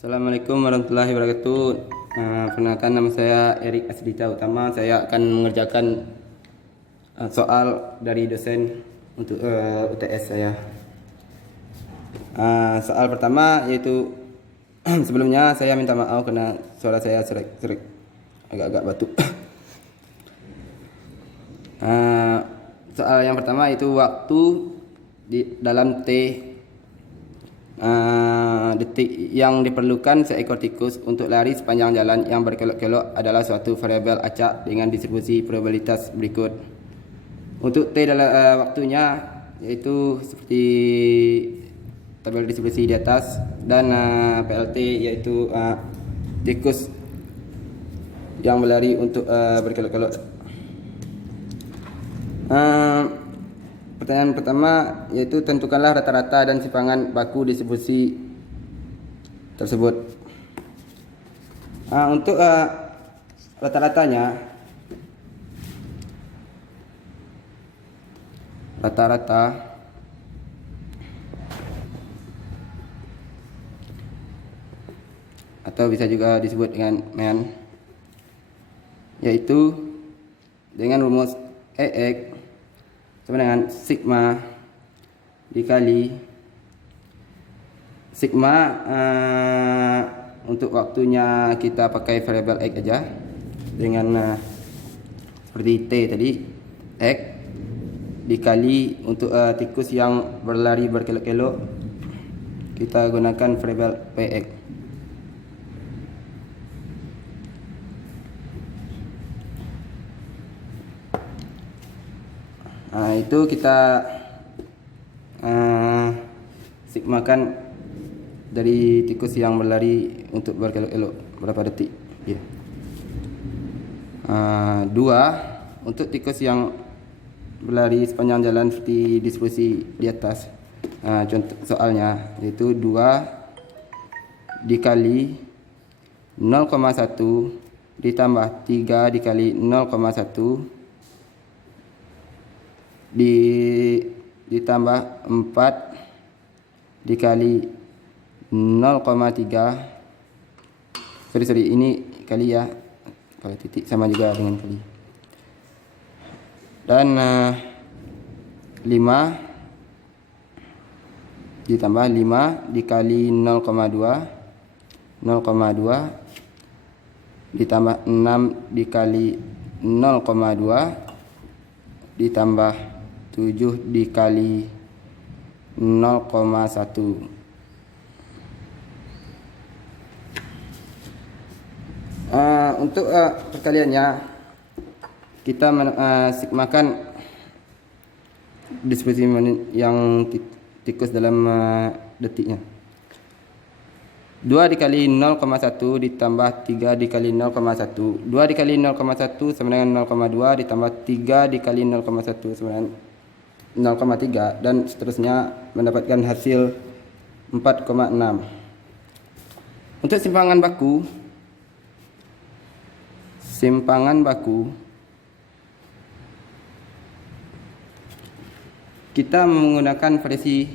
Assalamualaikum warahmatullahi wabarakatuh. Perkenalkan, nama saya Erik Asdita Utama. Saya akan mengerjakan soal dari dosen untuk UTS saya. Soal pertama yaitu sebelumnya saya minta maaf karena suara saya serak-serak, agak-agak batuk. Soal yang pertama itu waktu dalam detik yang diperlukan seekor tikus untuk lari sepanjang jalan yang berkelok-kelok adalah suatu variabel acak dengan distribusi probabilitas berikut. Untuk T dalam waktunya yaitu seperti tabel distribusi di atas, dan PLT yaitu tikus yang berlari untuk berkelok-kelok. Pertanyaan pertama yaitu tentukanlah rata-rata dan simpangan baku distribusi tersebut. Untuk rata-ratanya, rata-rata atau bisa juga disebut dengan mean, yaitu dengan rumus EX sama dengan sigma dikali sigma. Untuk waktunya kita pakai variabel X aja dengan seperti T tadi, X dikali untuk tikus yang berlari berkelok-kelok kita gunakan variabel PX. Itu kita sigmakan dari tikus yang berlari untuk berkelok-kelok berapa detik. Yeah. 2 untuk tikus yang berlari sepanjang jalan seperti distribusi di atas. Contoh soalnya yaitu 2 dikali 0,1 ditambah 3 dikali 0,1 ditambah 4 dikali 0,3. Sorry, ini kali ya, kalau titik sama juga dengan kali. Dan 5 ditambah 5 dikali 0,2 ditambah 6 dikali 0,2 ditambah 7 dikali 0,1. Untuk perkaliannya kita sigmakan distribusi yang tikus dalam detiknya. 2 dikali 0,1 ditambah 3 dikali 0,1. 2 dikali 0,1 sama dengan 0,2 ditambah 3 dikali 0,1 sama dengan 0,3, dan seterusnya mendapatkan hasil 4,6. Untuk simpangan baku kita menggunakan variasi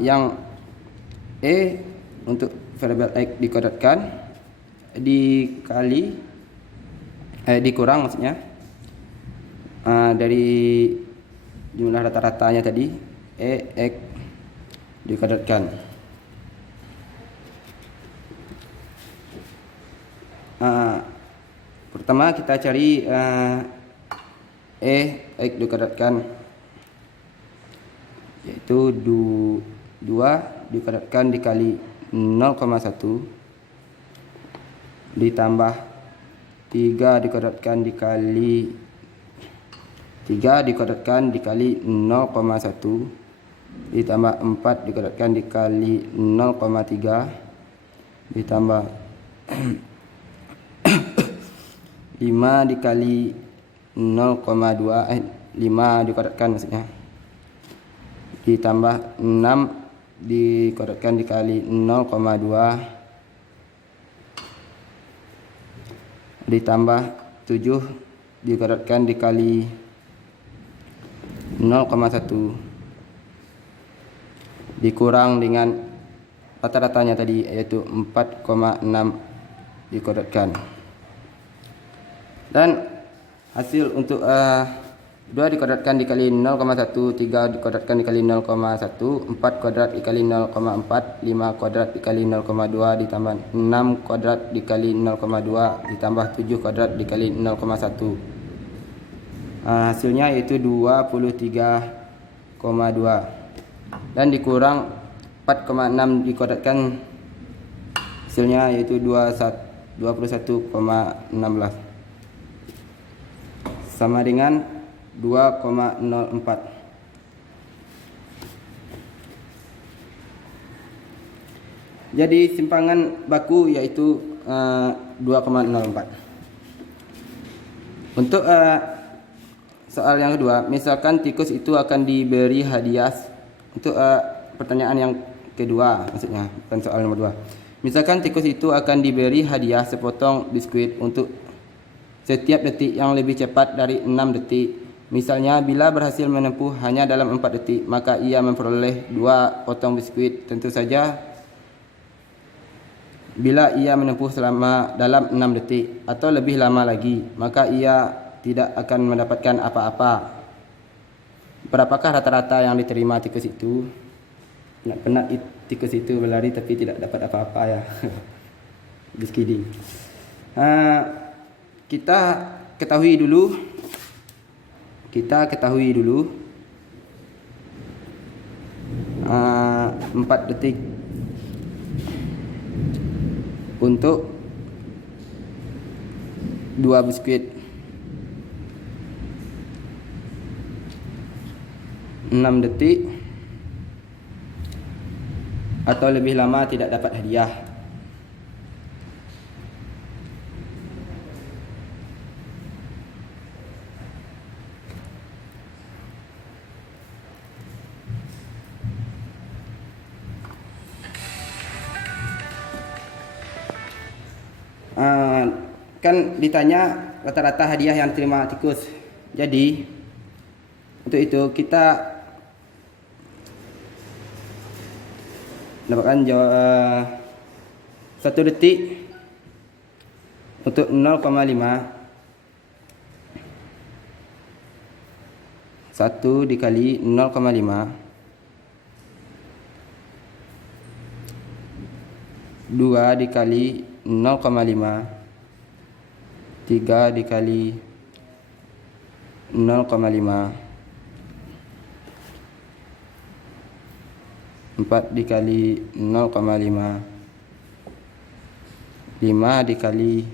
yang E untuk variabel X dikuadratkan dikali dikurang maksudnya dari jumlah rata-ratanya tadi, EX dikuadratkan. Pertama kita cari EX dikuadratkan, yaitu 2 dikuadratkan dikali 0,1 ditambah 3 dikuadratkan dikali 3 dikuadratkan dikali 0,1 ditambah 4 dikuadratkan dikali 0,3 ditambah 5 dikali 0,2 5 dikuadratkan maksudnya, ditambah 6 dikuadratkan dikali 0,2 ditambah 7 dikuadratkan dikali 0,1 dikurang dengan rata-ratanya tadi, yaitu 4,6 dikodratkan. Dan hasil untuk 2 dikodratkan dikali 0,1, 3 dikodratkan dikali 0,1, 4 kuadrat dikali 0,4, 5 kuadrat dikali 0,2 ditambah 6 kuadrat dikali 0,2 ditambah 7 kuadrat dikali 0,1. Hasilnya yaitu 23,2 dan dikurang 4,6 dikodratkan, hasilnya yaitu 21,16 sama dengan 2,04. Jadi simpangan baku yaitu 2,04. Untuk soal yang kedua, misalkan tikus itu akan diberi hadiah. Untuk pertanyaan yang kedua, maksudnya bukan soal nomor 2. Misalkan tikus itu akan diberi hadiah sepotong biskuit untuk setiap detik yang lebih cepat dari 6 detik. Misalnya bila berhasil menempuh hanya dalam 4 detik, maka ia memperoleh 2 potong biskuit. Tentu saja bila ia menempuh dalam 6 detik atau lebih lama lagi, maka ia tidak akan mendapatkan apa-apa. Berapakah rata-rata yang diterima tikus itu? Penat tikus itu berlari tapi tidak dapat apa-apa ya. Just kidding. Kita ketahui dulu 4 detik untuk 2 biskuit, 6 detik atau lebih lama tidak dapat hadiah. Kan ditanya rata-rata hadiah yang terima tikus. Jadi untuk itu kita dapatkan jawab 1 detik untuk 0,5, 1 dikali 0,5, 2 dikali 0,5, 3 dikali 0,5, 4 dikali 0,5, 5 dikali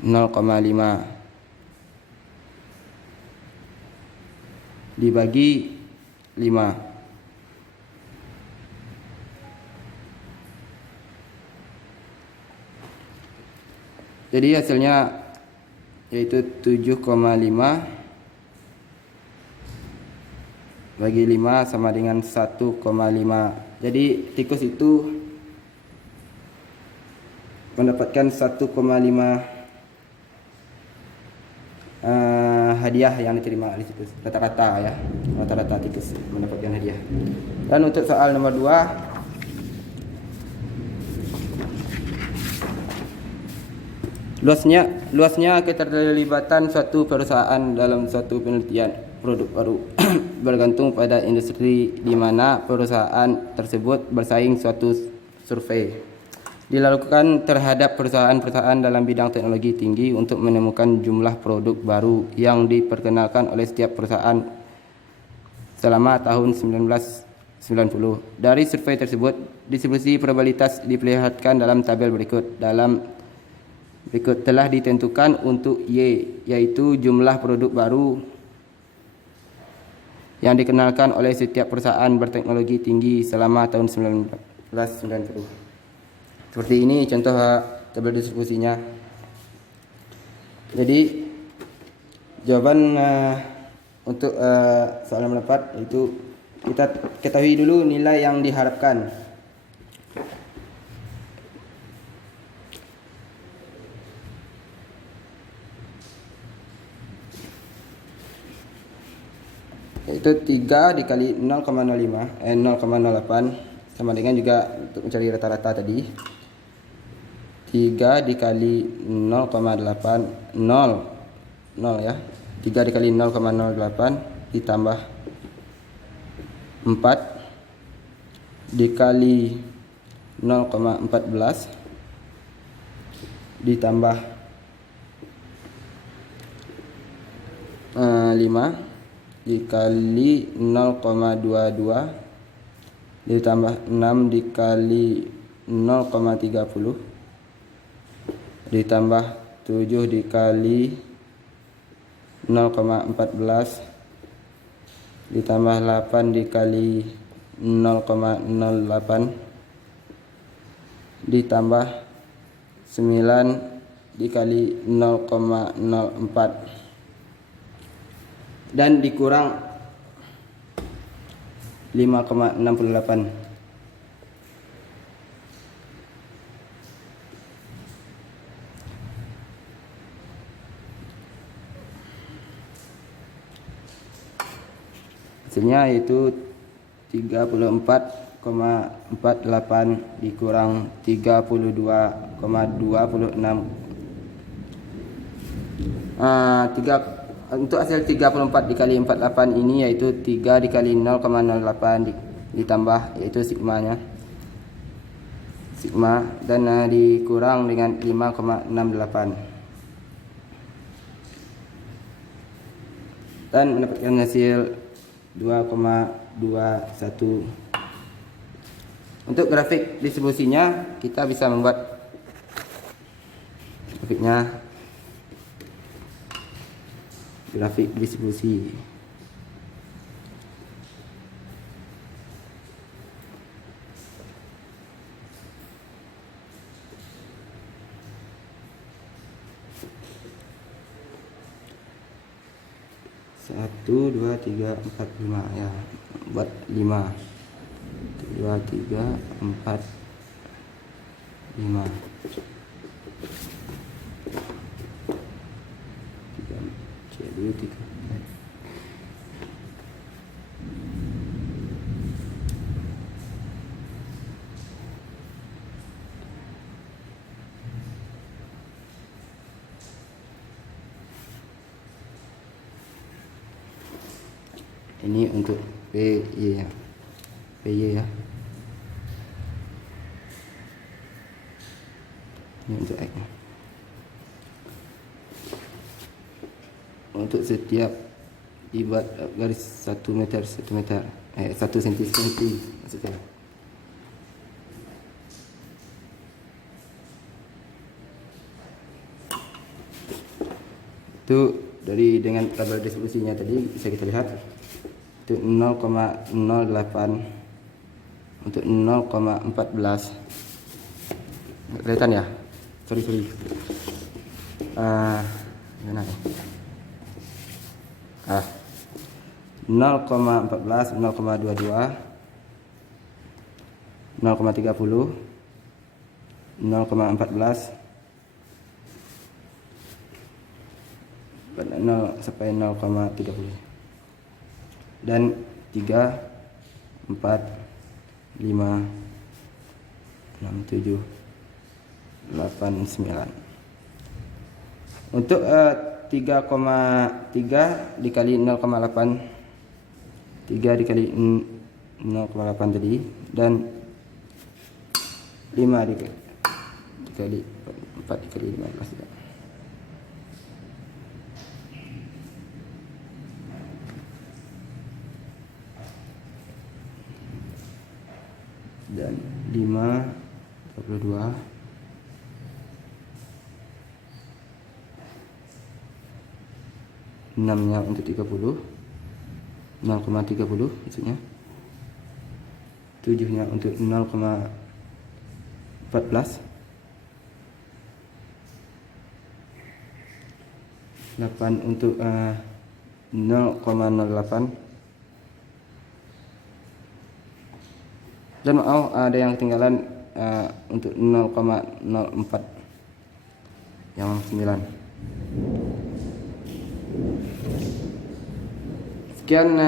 0,5 dibagi 5. Jadi hasilnya yaitu 7,5 bagi 5 sama dengan 1,5. Jadi tikus itu mendapatkan 1,5 hadiah yang diterima oleh tikus. Rata-rata ya, rata-rata tikus mendapatkan hadiah. Dan untuk soal nomor 2, luasnya keterlibatan suatu perusahaan dalam suatu penelitian produk baru bergantung pada industri di mana perusahaan tersebut bersaing. Suatu survei dilakukan terhadap perusahaan-perusahaan dalam bidang teknologi tinggi untuk menemukan jumlah produk baru yang diperkenalkan oleh setiap perusahaan selama tahun 1990. Dari survei tersebut, distribusi probabilitas diperlihatkan dalam tabel berikut. Telah ditentukan untuk Y, yaitu jumlah produk baru yang dikenalkan oleh setiap perusahaan berteknologi tinggi selama tahun 1990. Seperti ini contoh tabel distribusinya. Jadi jawaban untuk soalan nomor 4 yaitu kita ketahui dulu nilai yang diharapkan. Itu 3 dikali 0,08 sama dengan juga untuk mencari rata-rata tadi. 3 dikali 0,8 0 ya. 3 dikali 0,08 ditambah 4 dikali 0,14 ditambah 5 dikali 0,22 ditambah 6 dikali 0,30 ditambah 7 dikali 0,14 ditambah 8 dikali 0,08 ditambah 9 dikali 0,04 dan dikurang 5,68. Hasilnya yaitu 34,48 dikurang 32,26. Untuk hasil 34 dikali 48 ini yaitu 3 dikali 0,08 ditambah yaitu sigmanya. Sigma dan dikurang dengan 5,68. Dan mendapatkan hasil 2,21. Untuk grafik distribusinya kita bisa membuat grafiknya, grafik distribusi. Satu, dua, tiga, empat, lima ya. Buat 5. 2, 3, 4, 5. 3, 3. Ini untuk PY ya. PY ya. Ini untuk X. Untuk setiap dibuat garis 1 meter 1 meter 1 cm maksudnya. Itu dari dengan tabel distribusinya tadi bisa kita lihat itu 0,08 untuk 0,14 kelihatan ya. Sorry mana ya? 0,14 0,22 0,30 0,14 0 sampai 0,30 dan 3 4 5 6 7 8 9. Untuk 3,3 dikali 0,8 3 dikali 0,8 tadi dan 5 dikali 4 dikali 15 juga. Dan 5 22 6 nya untuk 30 0,30 maksudnya 7 nya untuk 0,14 8 untuk 0,08 dan ada yang ketinggalan untuk 0,04 yang 9. Sekian